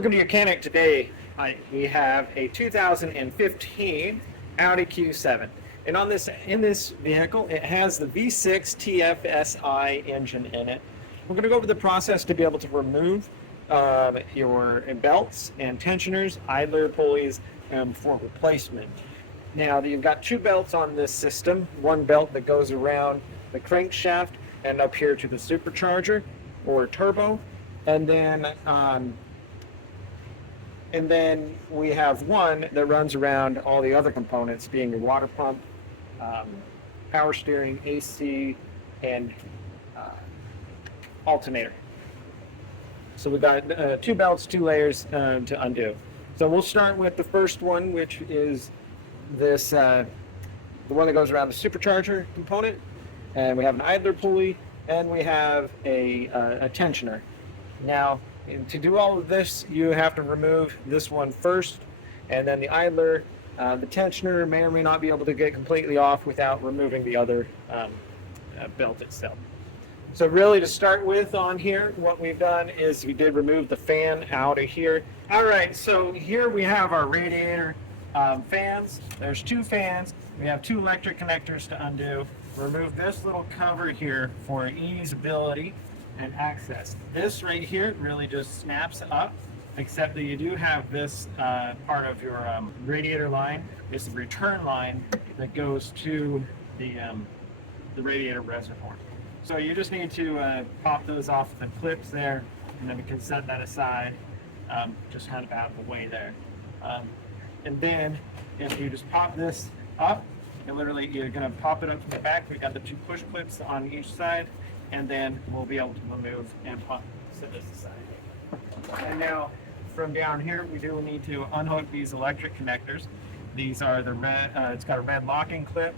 Welcome to your mechanic today. We have a 2015 Audi Q7, and in this vehicle, it has the V6 TFSI engine in it. We're going to go over the process to be able to remove your belts and tensioners, idler pulleys for replacement. Now, you've got two belts on this system. One belt that goes around the crankshaft and up here to the supercharger or turbo, and then we have one that runs around all the other components, being your water pump, power steering, AC, and alternator. So we've got two belts, two layers to undo. So we'll start with the first one, which is this, the one that goes around the supercharger component. And we have an idler pulley, and we have a tensioner. Now, to do all of this, you have to remove this one first, and then the idler. The tensioner may or may not be able to get completely off without removing the other belt itself. So really, to start with on here, what we've done is we did remove the fan out of here. All right, so here we have our radiator fans. There's two fans. We have two electric connectors to undo. Remove this little cover here for easeability and access. This right here really just snaps up, except that you do have this part of your radiator line. It's the return line that goes to the radiator reservoir. So you just need to pop those off the clips there, and then we can set that aside, just kind of out of the way there. And then if you just pop this up, and literally you're going to pop it up to the back. We've got the two push clips on each side, and then we'll be able to remove and set this aside. And now from down here, we do need to unhook these electric connectors. These are the red, it's got a red locking clip,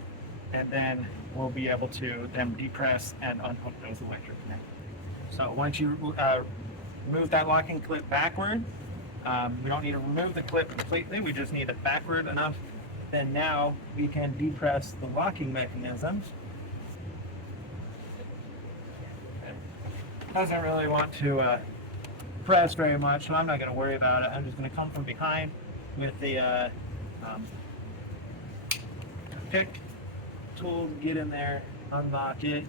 and then we'll be able to then depress and unhook those electric connectors. So once you move that locking clip backward, we don't need to remove the clip completely, we just need it backward enough. Then now we can depress the locking mechanism. It doesn't really want to press very much, so I'm not going to worry about it. I'm just going to come from behind with the pick tool, get in there, unlock it,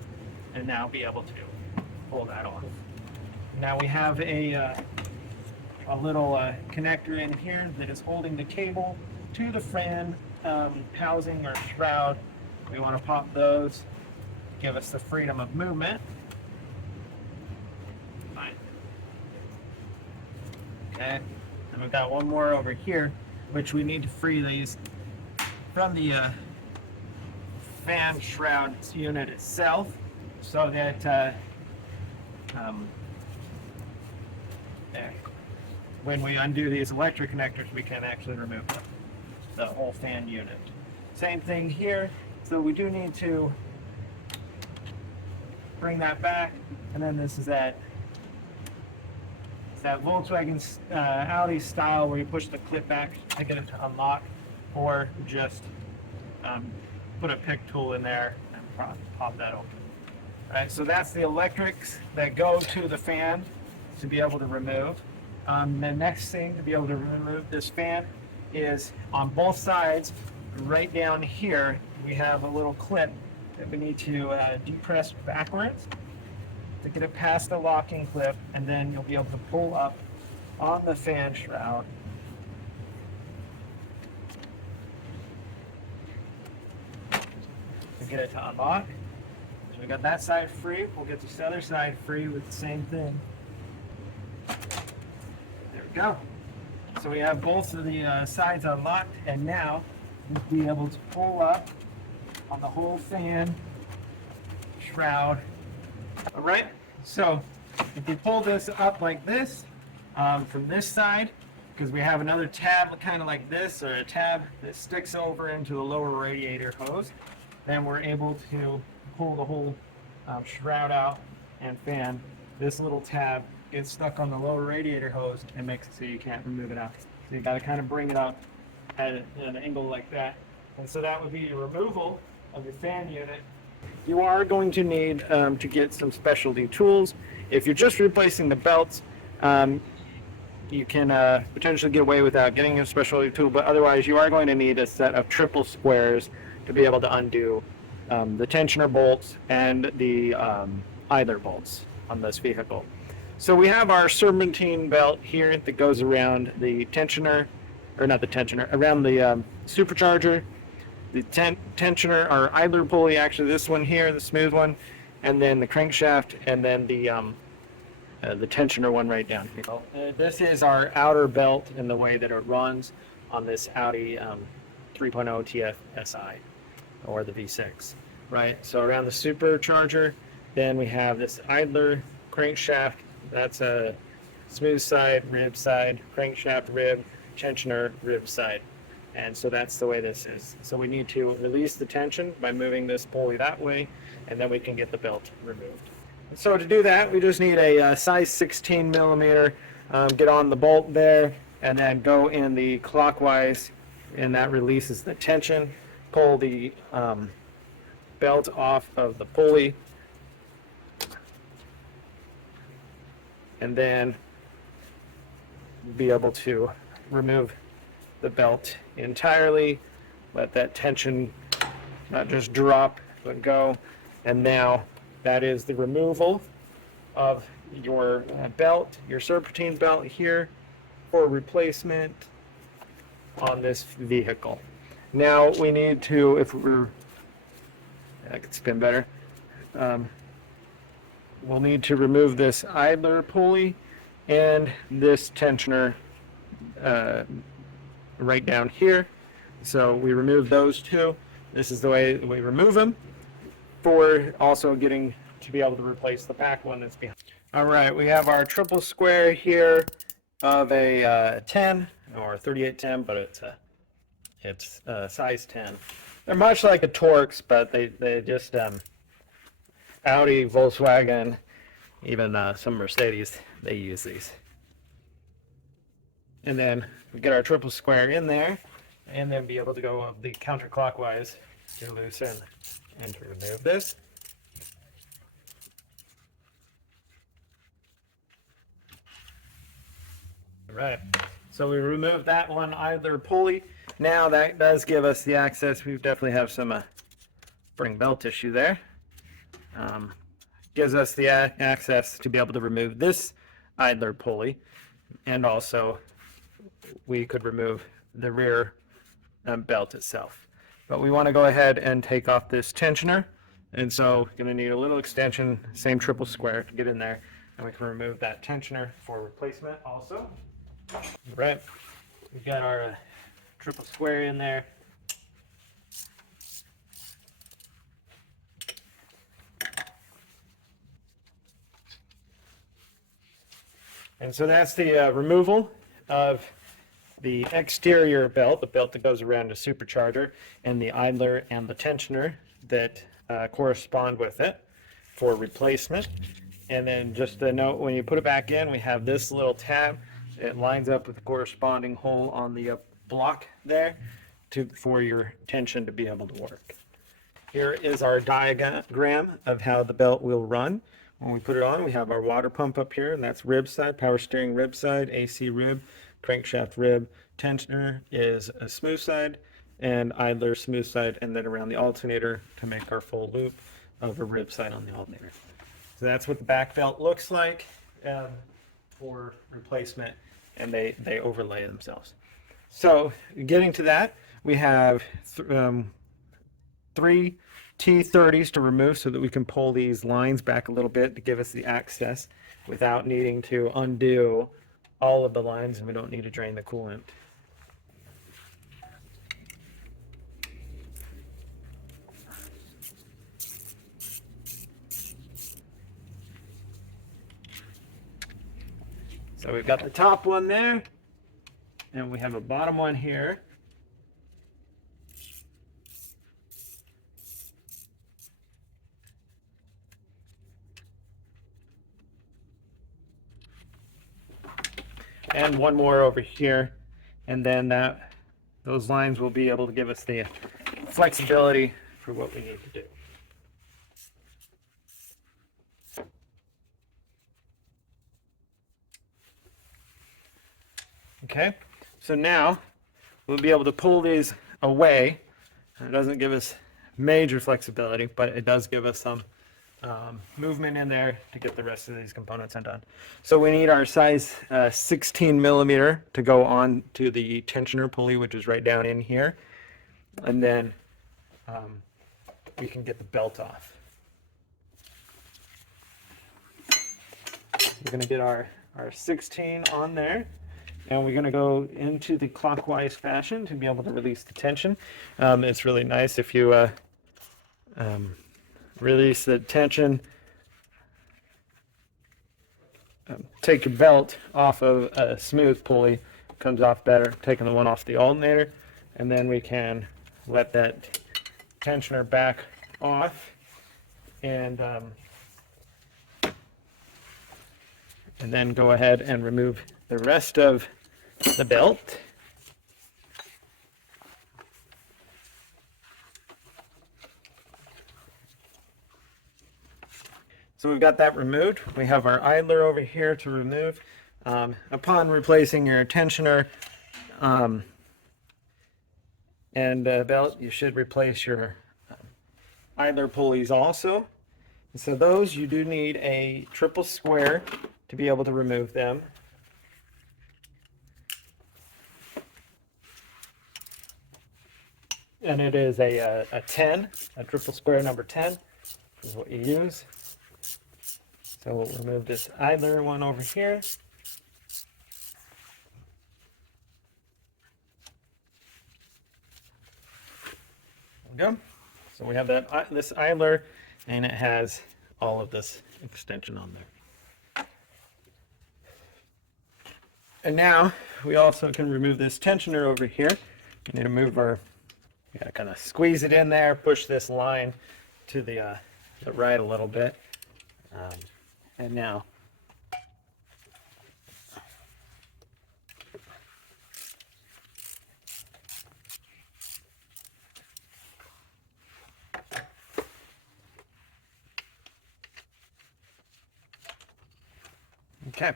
and now be able to pull that off. Now we have a little connector in here that is holding the cable to the fan housing or shroud. We want to pop those, give us the freedom of movement. Fine. Okay, and we've got one more over here, which we need to free these from the fan shroud unit itself, so that there, when we undo these electric connectors, we can actually remove the whole fan unit. Same thing here, so we do need to bring that back, and then this is that Volkswagen Audi style where you push the clip back to get it to unlock, or just put a pick tool in there and pop that open. All right, so that's the electrics that go to the fan to be able to remove. The next thing to be able to remove this fan is on both sides, right down here, we have a little clip that we need to depress backwards to get it past the locking clip, and then you'll be able to pull up on the fan shroud. To get it to unlock. So we got that side free, we'll get this other side free with the same thing. There we go. So we have both of the sides unlocked, and now we'll be able to pull up on the whole fan shroud. All right, so if you pull this up like this, from this side, because we have another tab kind of like this, or a tab that sticks over into the lower radiator hose, then we're able to pull the whole shroud out and fan. This little tab gets stuck on the lower radiator hose and makes it so you can't remove it out. So you got to kind of bring it up at an angle like that. And so that would be your removal of your fan unit. You are going to need to get some specialty tools. If you're just replacing the belts, you can potentially get away without getting a specialty tool, but otherwise you are going to need a set of triple squares to be able to undo the tensioner bolts and the idler bolts on this vehicle. So we have our serpentine belt here that goes around the tensioner, or not the tensioner, around the supercharger, the tensioner, or idler pulley, actually this one here, the smooth one, and then the crankshaft, and then the tensioner one right down here. This is our outer belt in the way that it runs on this Audi 3.0 TFSI, or the V6, right? So around the supercharger, then we have this idler crankshaft. That's a smooth side, crankshaft rib, tensioner rib side. And so that's the way this is. So we need to release the tension by moving this pulley that way, and then we can get the belt removed. So to do that, we just need a size 16 millimeter, get on the bolt there, and then go in the clockwise, and that releases the tension. Pull the belt off of the pulley, and then be able to remove the belt entirely. Let that tension not just drop, but go. And now that is the removal of your belt, your serpentine belt here for replacement on this vehicle. Now we need to, if we're, I could spin better, we'll need to remove this idler pulley and this tensioner right down here. So we remove those two. This is the way we remove them, for also getting to be able to replace the back one that's behind. All right, we have our triple square here of a 10 or 3810, but it's size 10. They're much like a Torx, but they just Audi, Volkswagen, even some Mercedes, they use these. And then we get our triple square in there, and then be able to go the counterclockwise to loosen and to remove this. All right, so we removed that one idler pulley. Now that does give us the access. We definitely have some spring belt issue there. Gives us the access to be able to remove this idler pulley, and also we could remove the rear belt itself. But we want to go ahead and take off this tensioner, and so going to need a little extension, same triple square to get in there, and we can remove that tensioner for replacement also. Right, we've got our triple square in there. And so that's the removal of the exterior belt, the belt that goes around the supercharger, and the idler and the tensioner that correspond with it for replacement. And then just a note, when you put it back in, we have this little tab. It lines up with the corresponding hole on the block there for your tension to be able to work. Here is our diagram of how the belt will run. When we put it on, we have our water pump up here, and that's rib side, power steering rib side, AC rib, crankshaft rib. Tensioner is a smooth side, and idler smooth side, and then around the alternator to make our full loop of a rib side on the alternator. So that's what the back belt looks like for replacement, and they overlay themselves. So getting to that, we have three T30s to remove so that we can pull these lines back a little bit to give us the access without needing to undo all of the lines, and we don't need to drain the coolant. So we've got the top one there, and we have a bottom one here. And one more over here, and then those lines will be able to give us the flexibility for what we need to do. Okay, so now we'll be able to pull these away. It doesn't give us major flexibility, but it does give us some movement in there to get the rest of these components undone. So we need our size 16 millimeter to go on to the tensioner pulley, which is right down in here. And then we can get the belt off. We're going to get our 16 on there. And we're going to go into the clockwise fashion to be able to release the tension. It's really nice if you release the tension, take your belt off of a smooth pulley, comes off better, taking the one off the alternator, and then we can let that tensioner back off and then go ahead and remove the rest of the belt. So we've got that removed. We have our idler over here to remove. Upon replacing your tensioner and belt, you should replace your idler pulleys also. And so those, you do need a triple square to be able to remove them. And it is a 10, a triple square number 10 is what you use. So we'll remove this idler one over here. There we go. So we have that this idler, and it has all of this extension on there. And now we also can remove this tensioner over here. We need to move our, you gotta kind of squeeze it in there, push this line to the right a little bit. And now okay,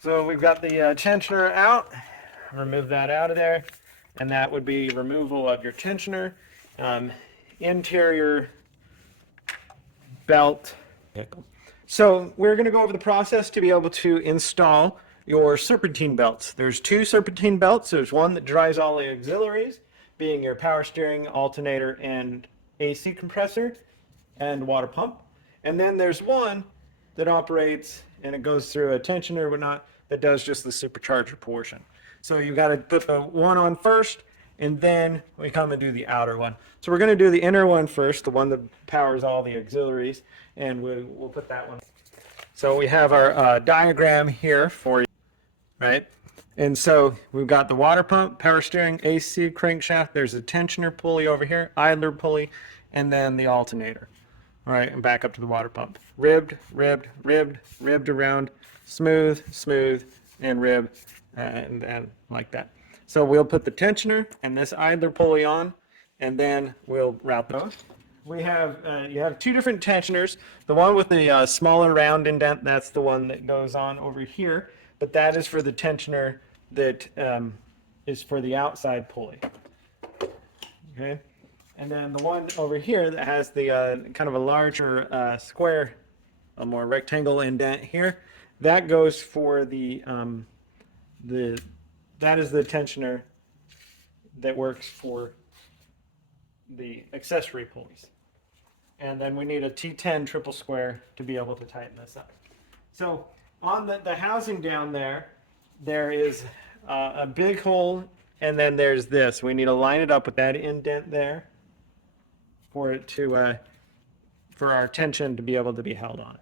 so we've got the tensioner out. Remove that out of there, and that would be removal of your tensioner, interior belt. So we're going to go over the process to be able to install your serpentine belts. There's two serpentine belts. There's one that drives all the auxiliaries, being your power steering, alternator, and AC compressor, and water pump. And then there's one that operates, and it goes through a tensioner or whatnot, that does just the supercharger portion. So you got to put the one on first, and then we come and do the outer one. So we're going to do the inner one first, the one that powers all the auxiliaries, and we'll put that one. So we have our diagram here for you, right? And so we've got the water pump, power steering, AC crankshaft. There's a tensioner pulley over here, idler pulley, and then the alternator. All right, and back up to the water pump. Ribbed, ribbed, ribbed, ribbed around, smooth, smooth, and ribbed, and like that. So we'll put the tensioner and this idler pulley on, and then we'll route those. We have, you have two different tensioners. The one with the smaller round indent, that's the one that goes on over here, but that is for the tensioner that is for the outside pulley. Okay, and then the one over here that has the kind of a larger square, a more rectangle indent here, that goes for that is the tensioner that works for the accessory pulleys. And then we need a T10 triple square to be able to tighten this up. So on the housing down there, there is a big hole, and then there's this. We need to line it up with that indent there for it to for our tension to be able to be held on it.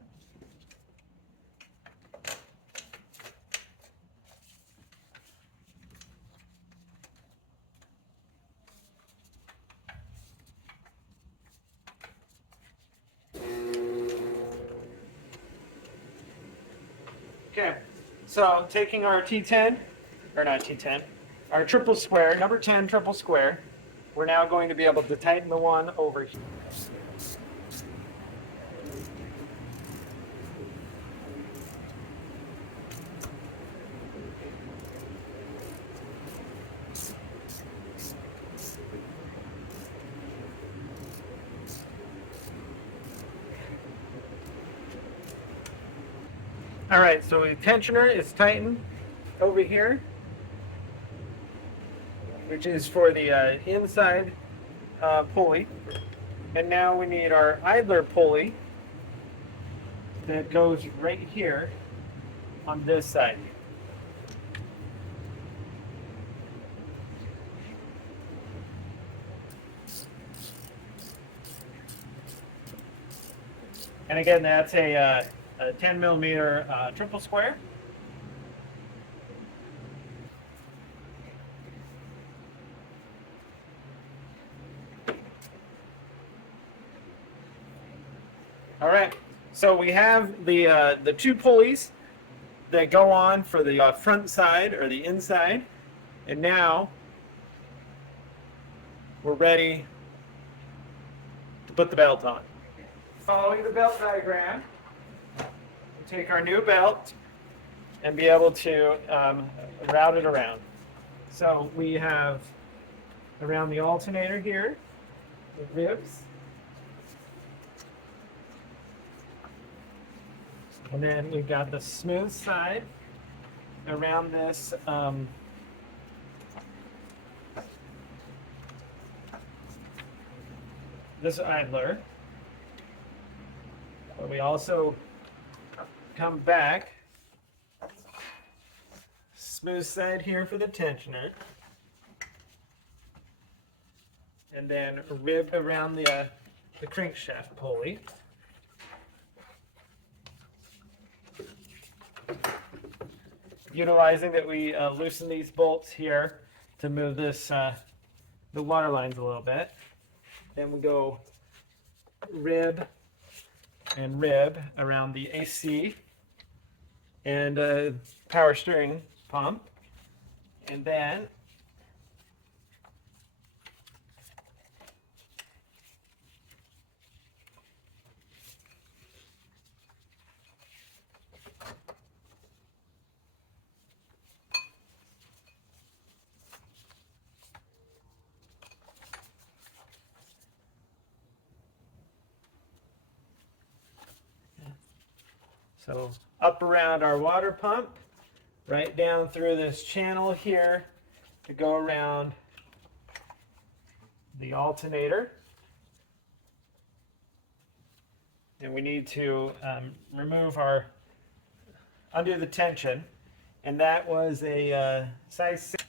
Okay, so taking our T10, or not T10, our triple square, number 10 triple square, we're now going to be able to tighten the one over here. All right, so the tensioner is tightened over here, which is for the inside pulley. And now we need our idler pulley that goes right here on this side. And again, that's a 10 millimeter triple square. All right, so we have the two pulleys that go on for the front side or the inside, and now we're ready to put the belt on. Following the belt diagram, we take our new belt and be able to route it around. So we have around the alternator here, the ribs, and then we've got the smooth side around this this idler. But we also come back, smooth side here for the tensioner, and then a rib around the crankshaft pulley. Utilizing that we loosen these bolts here to move this the water lines a little bit. Then we go rib and rib around the AC and power steering pump, and then so up around our water pump, right down through this channel here to go around the alternator. And we need to remove our under the tension, and that was a size 6.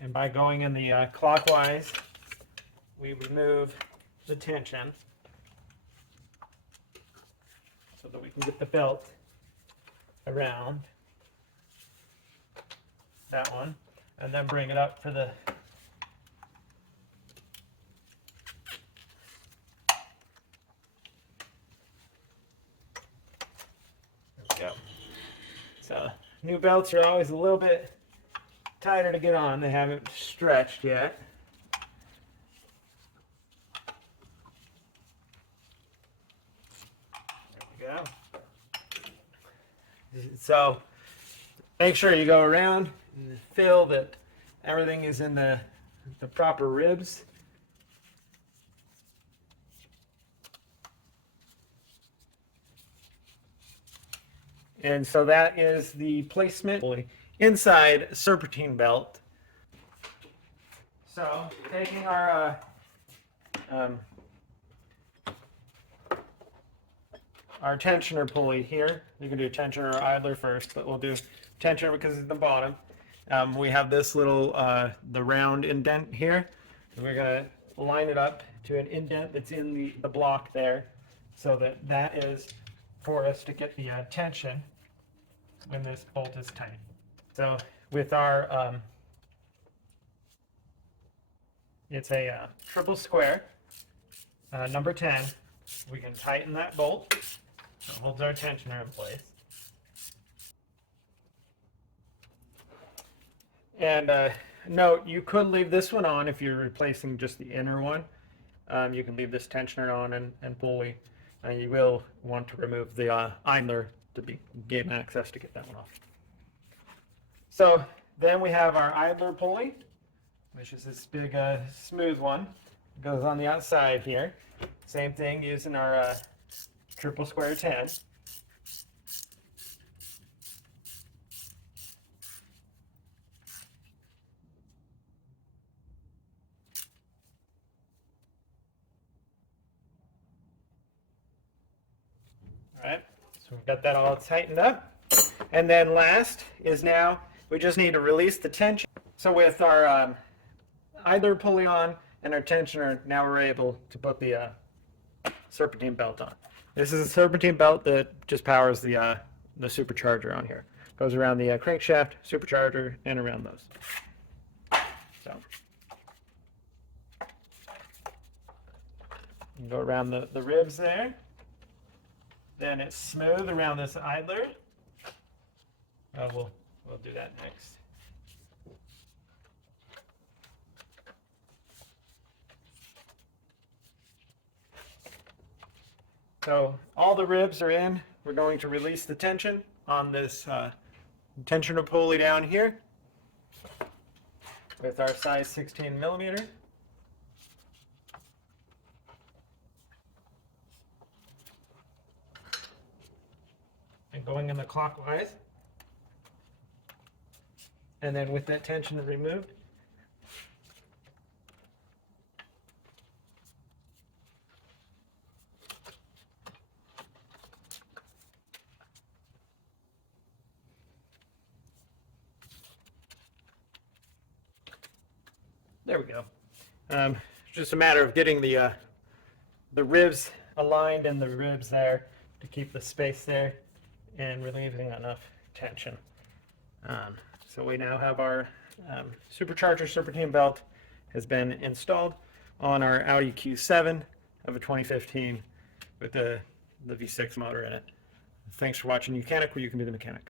And by going in the clockwise, we remove the tension so that we can get the belt around that one, and then bring it up for the there we go. So new belts are always a little bit tighter to get on. They haven't stretched yet. Go. So make sure you go around and feel that everything is in the proper ribs. And so that is the placement inside Serpentine belt. So taking our tensioner pulley here. You can do tensioner or idler first, but we'll do tensioner because it's the bottom. We have this little, the round indent here. And we're going to line it up to an indent that's in the block there, so that is for us to get the tension when this bolt is tight. So with our, it's a triple square, number 10, we can tighten that bolt. So it holds our tensioner in place. And note, you could leave this one on if you're replacing just the inner one. You can leave this tensioner on and pulley. You will want to remove the idler to gain access to get that one off. So then we have our idler pulley, which is this big smooth one. It goes on the outside here. Same thing, using our triple square 10. All right, so we've got that all tightened up. And then last is now we just need to release the tension. So with our idler pulley on and our tensioner, now we're able to put the serpentine belt on. This is a serpentine belt that just powers the supercharger on here. Goes around the crankshaft, supercharger, and around those. So you go around the ribs there. Then it's smooth around this idler. We'll do that next. So all the ribs are in. We're going to release the tension on this tensioner pulley down here with our size 16 millimeter. And going in the clockwise. And then with that tension removed, there we go. It's just a matter of getting the ribs aligned and the ribs there to keep the space there and relieving enough tension. So we now have our supercharger serpentine belt has been installed on our Audi Q7 of a 2015 with the V6 motor in it. Thanks for watching Mechanic, where you can be the mechanic.